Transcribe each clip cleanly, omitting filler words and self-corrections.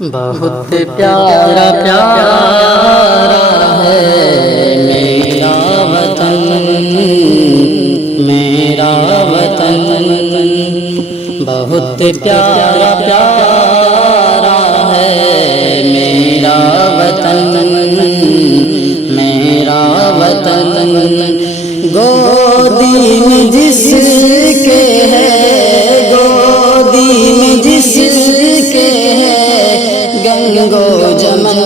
بہت پیارا پیارا ہے میرا وطن، میرا وطن بہت پیارا پیارا ہے میرا وطن، میرا وطن گودی میں جس کے ہے، گودی میں جس کے ہے گنگو جمن،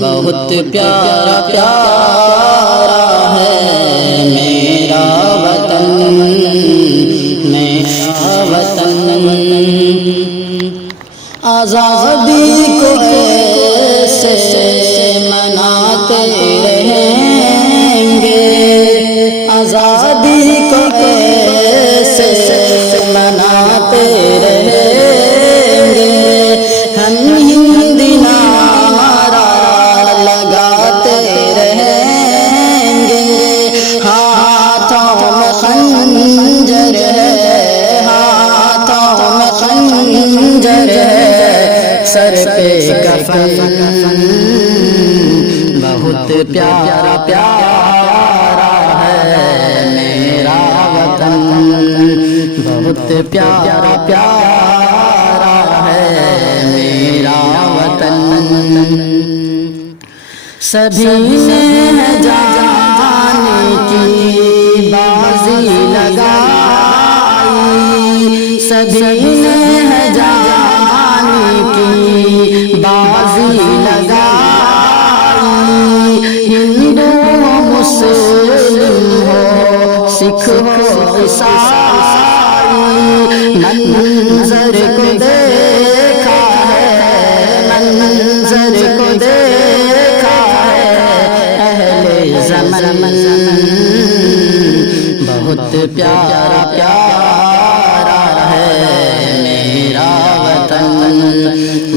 بہت پیارا پیارا ہے میرا وطن، میرا وطن آزادی کو ایسے مناتے رہیں گے، آزادی کو ایسے مناتے رہیں گے، ہم ہند نعرہ لگاتے رہیں گے، ہاتھوں میں خنجر ہے، ہاتھوں میں خنجر ہے، سر پہ کفن، بہت پیارا پیارا ہے میرا وطن، بہت پیارا پیارا ہے میرا وطن، سبھی نے جانے کی بازی لگائی، سبھی نے جانے کی بازی لگائی، ہندو مسلم ہو سکھ ہو عیسائی، منظر کو دیکھا ہے، منظر کو دیکھا ہے اہل زمن، بہت پیارا پیارا ہے میرا وطن،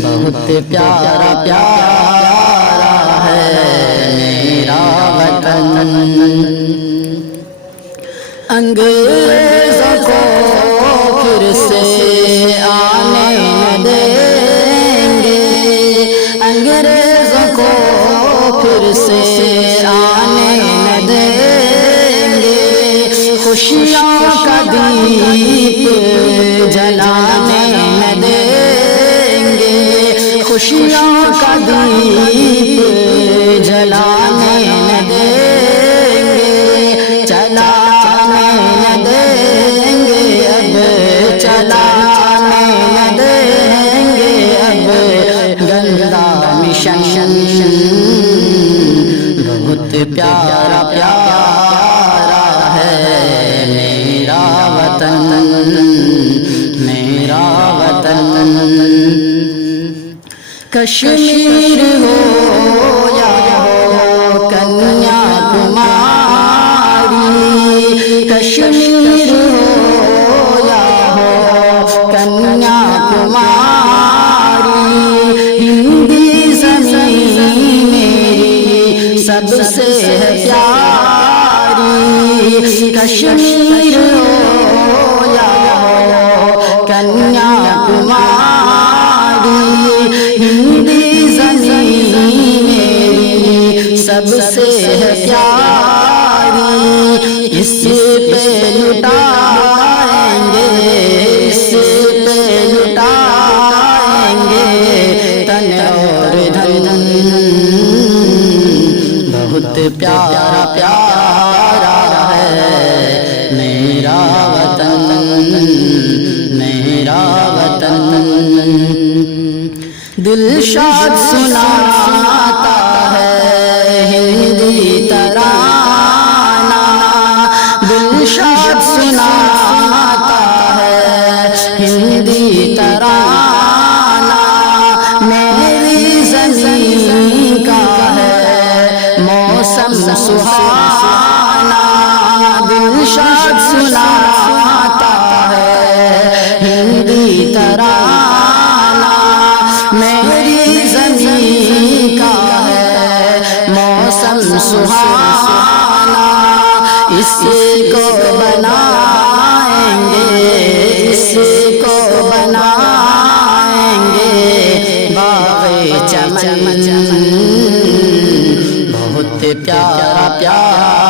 بہت پیارا پیارا ہے میرا وطن، انگریزوں کو پھر سے آنے نہ دیں گے، انگریزوں کو پھر سے آنے نہ دیں گے، خوشیوں کا دیپ جلانے نہ دیں گے، خوشیوں کا دیپ جلانے نہ دیں گے، چلانے نہ دیں گے اب، چلانے نہ دیں گے اب گندا مشن، بہت پیارا پیارا ہے میرا وطن، میرا وطن، کشمیر ہو یا ہو کنیا کماری، کشمیر ہو یا ہو کنیا کماری، ہندی زمین میری سب سے ہے پیاری، کشمیر ہو یا ہو کنیا کماری، ہندی زمین میری سب سے ہے پیاری، اس پہ لٹائیں گے، اس پہ لٹائیں گے تن اور دھن، بہت پیارا پیارا ہے میرا وطن، میرا وطن، دلشاد سناتا ہے ہندی ترانہ، دلشاد سناتا ہے ہندی ترانہ، میری زمین کا ہے موسم سہانا، دلشاد سناتا ہے ہندی ترانہ، میری زمین کا چمن بہت پیارا پیارا